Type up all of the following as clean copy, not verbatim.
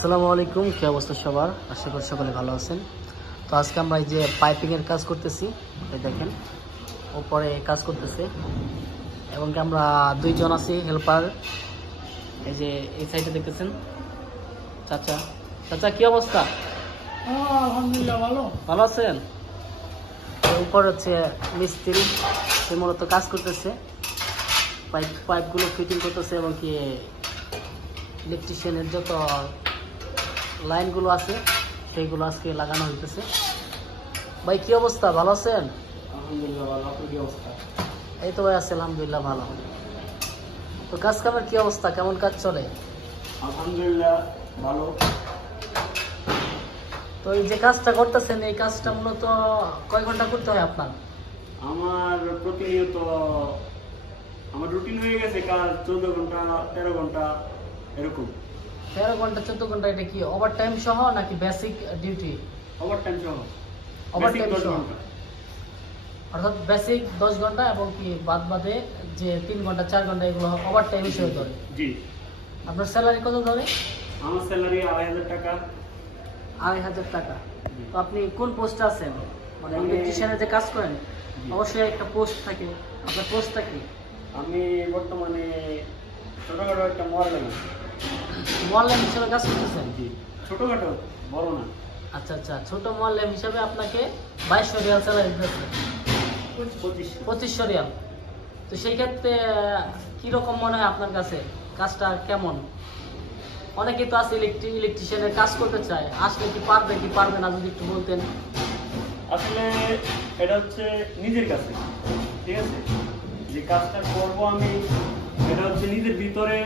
আসসালামু আলাইকুম, কি অবস্থা সবার? আশা করি সকলে ভালো আছেন। তো আজকে আমরা এই যে পাইপিংয়ের কাজ করতেছি, এই দেখেন উপরে কাজ করতেছে এবং আমরা দুইজন আছি হেল্পার। এই যে এই সাইডে দেখতেছেন চাচা। চাচা কি অবস্থা? আলহামদুলিল্লাহ ভালো। ভালো আছেন? উপর হচ্ছে মিস্ত্রি, সে মূলত কাজ করতেছে, পাইপগুলো ফিটিং করতেছে এবং কি ইলেকট্রিশিয়ানের যত লাইনগুলো আছে সেইগুলো আজকে লাগানো হইতেছে। ভাই কি অবস্থা, ভালো আছেন? আলহামদুলিল্লাহ ভালো। আপনার কি অবস্থা? এই তো ভাই আছে আলহামদুলিল্লাহ ভালো। তো কাজ কামের কি অবস্থা, কেমন কাজ চলে? আলহামদুলিল্লাহ ভালো। তো এই যে কাজটা করতেছেন, এই কাজটা মূলত কয় ঘন্টা করতে হয় আপনার? আমার প্রতিনিয়ত আমার রুটিন হয়ে গেছে কাজ 14 ঘন্টা 13 ঘন্টা এরকম। 13 ঘন্টা 14 ঘন্টা, এটা কি ওভার টাইম সহ নাকি বেসিক ডিউটি? ওভার টাইম সহ। ওভার টাইম 10 সহ, ঘন্টা। অর্থাৎ বেসিক 10 ঘন্টা এবং কি বাদ বাদে যে 3 ঘন্টা 4 ঘন্টা এগুলো ওভার টাইম হিসেবে ধরে। জি। আপনার স্যালারি কত ধরে? আমার স্যালারি 2,500 টাকা। 2,500 টাকা। তো আপনি কোন পোস্টে আছেন? মানে আমি- ইলেকট্রিশিয়ানের যে কাজ করেন জি। অবশ্যই একটা পোস্ট থাকে, আপনার পোস্টটা কি? আমি বর্তমানে ছোটখাটো একটা মল লাগাই। মোয়াল্লেম হিসেবে কাজ করতেছেন? জি। ছোটখাটো, বড় না। আচ্ছা আচ্ছা, ছোট মোয়াল্লেম হিসেবে আপনাকে 2200 রিয়াল স্যালারি দিতেছে। 25। 2500 রিয়াল। তো সেই ক্ষেত্রে কিরকম মনে হয় আপনার কাছে, কাজটা কেমন? অনেকেই তো আছে ইলেকট্রিশিয়ানের কাজ করতে চায়, আসলে কি পারবে কি পারবে না যদি একটু বলতেন। আসলে এটা হচ্ছে নিজের কাছে, ঠিক আছে? যে কাজটা করব আমি, এটা হচ্ছে নিজের ভিতরে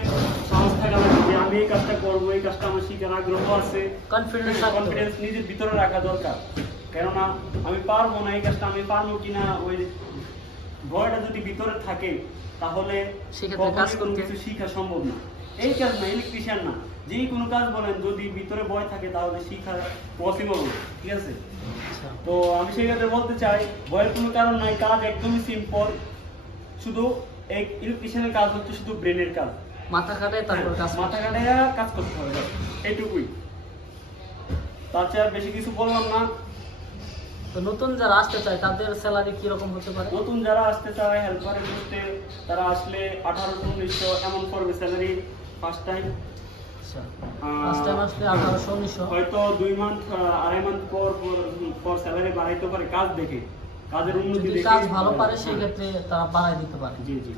সাহস থাকা লাগবে যে আমি এই কাজটা করব, এই কাজটা আমার শিখার আগ্রহ আছে, কনফিডেন্স নিজের ভিতরে রাখা দরকার। কেননা আমি পারবো না এই কাজটা, আমি পারবো কিনা ওই ভয়টা যদি ভিতরে থাকে তাহলে সেক্ষেত্রে কাজ কখনোই কোনো করতে কিছু শিখা সম্ভব না। এই কাজ না, ইলেকট্রিশিয়ান না, যে কোনো কাজ বলেন, যদি ভিতরে ভয় থাকে তাহলে শিখা পসিবল না, ঠিক আছে? আচ্ছা। তো আমি সেই ক্ষেত্রে বলতে চাই, ভয়ের কোনো কারণ নাই, কাজ একদমই সিম্পল। শুধু এই ইলেকট্রিশিয়ানের কাজ হচ্ছে শুধু ব্রেনের কাজ। মাথা খাটায় তারপর কাজ করতে মাথা হয়। কাটাইয়া কাজ করতে হবে, এইটুকুই। তার চেয়ে আর বেশি কিছু বললাম না। তো নতুন যারা আসতে চায় তাদের স্যালারি কিরকম হতে পারে? নতুন যারা আসতে চায় হেল্পারের পোস্টে, তারা আসলে 1800-1900 এমন পড়বে স্যালারি ফার্স্ট টাইম। আচ্ছা, ফার্স্ট টাইম আসলে 1800-1900। হয়তো 2 মান্থ 2.5 মান্থ পর স্যালারি বাড়াইতে পারে, কাজ দেখে, কাজের উন্নতি যদি দেখে। কাজ ভালো পারে সেই ক্ষেত্রে তারা বাড়ায় দিতে পারে। জি জি।